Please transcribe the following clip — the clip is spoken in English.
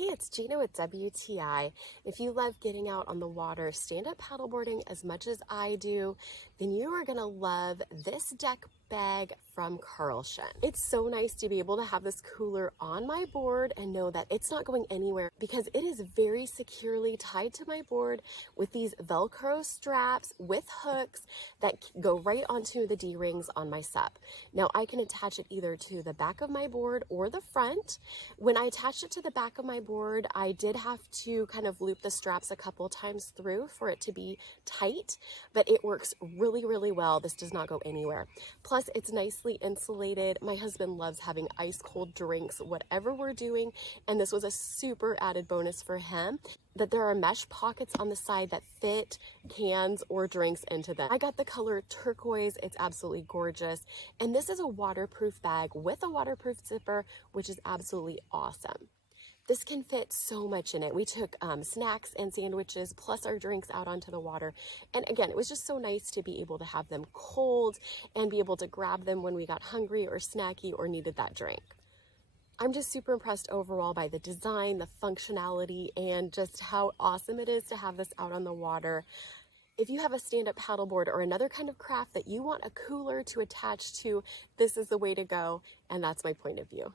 Hey, it's Gina with WTI. If you love getting out on the water, stand-up paddleboarding as much as I do, then you are gonna love this deck bag from Karltion. It's so nice to be able to have this cooler on my board and know that it's not going anywhere because it is very securely tied to my board with these Velcro straps with hooks that go right onto the D-rings on my sup. Now I can attach it either to the back of my board or the front. When I attached it to the back of my board, I did have to kind of loop the straps a couple times through for it to be tight, but it works really, really well. This does not go anywhere. Plus, it's nicely insulated. My husband loves having ice cold drinks, whatever we're doing, and this was a super added bonus for him that there are mesh pockets on the side that fit cans or drinks into them. I got the color turquoise. It's absolutely gorgeous. And this is a waterproof bag with a waterproof zipper, which is absolutely awesome. This can fit so much in it. We took snacks and sandwiches plus our drinks out onto the water. And again, it was just so nice to be able to have them cold and be able to grab them when we got hungry or snacky or needed that drink. I'm just super impressed overall by the design, the functionality, and just how awesome it is to have this out on the water. If you have a stand-up paddleboard or another kind of craft that you want a cooler to attach to, this is the way to go, and that's my point of view.